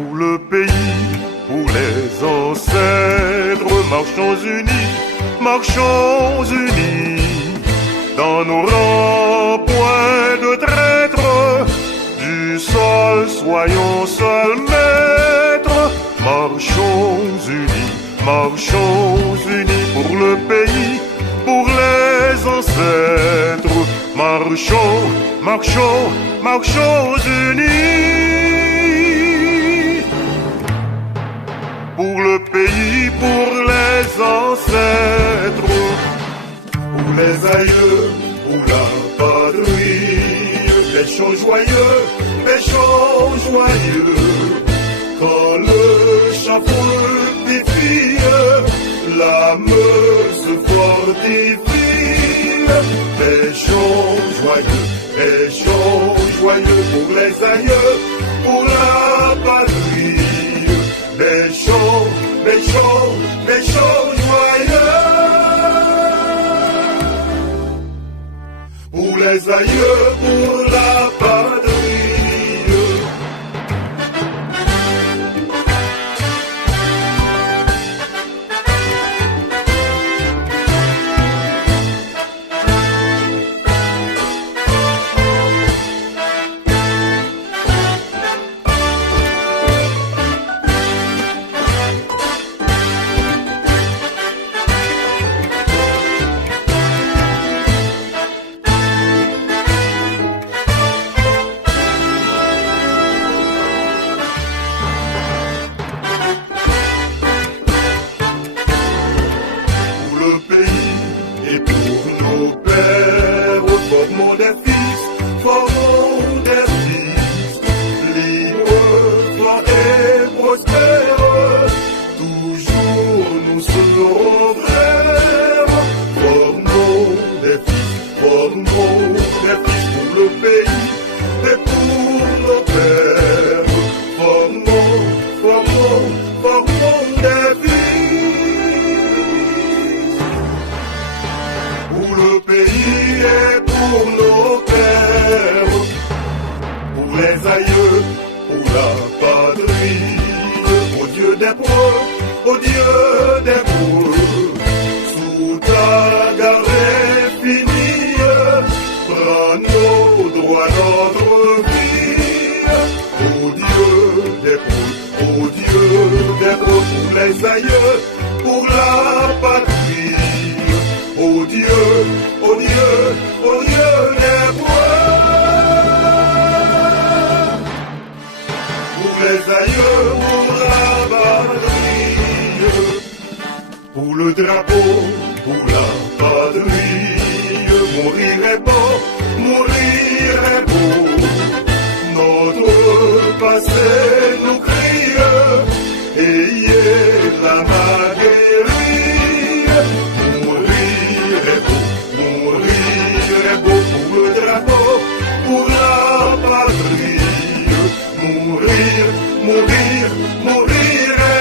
Pour le pays, pour les ancêtres, marchons unis, marchons unis. Dans nos rangs, point de traître, du sol soyons seuls maîtres. Marchons unis pour le pays, pour les ancêtres. Marchons, marchons, marchons unis. Pour le pays, pour les ancêtres. Pour les aïeux, pour la patrie. Pêchons joyeux, pêchons joyeux. Quand le chant fructifie, l'âme se fortifie. Pêchons joyeux pour les aïeux, pour la patrie. Pêchons joyeux. Pour les aïeux, pour la patrie. Et pour nos pères, formons des fils, libres, forts et prospères. Toujours nous serons frères. Formons des fils pour le pays et pour nos pères. Formons des fils. Pour le pays et pour nos pères, pour les aïeux, pour la patrie, au Dieu des preux, au Dieu des preux, sous ta garde infinie, prends nos droits, notre vie, au Dieu des preux, pour les aïeux, pour la patrie. Oh Dieu des preux. Pour les aïeux, pour la patrie. Pour le drapeau, pour la patrie. Mourir est beau. Notre passé nous crie. Ayez la maguerie. Mourir est beau pour le drapeau, pour la patrie. Mourir est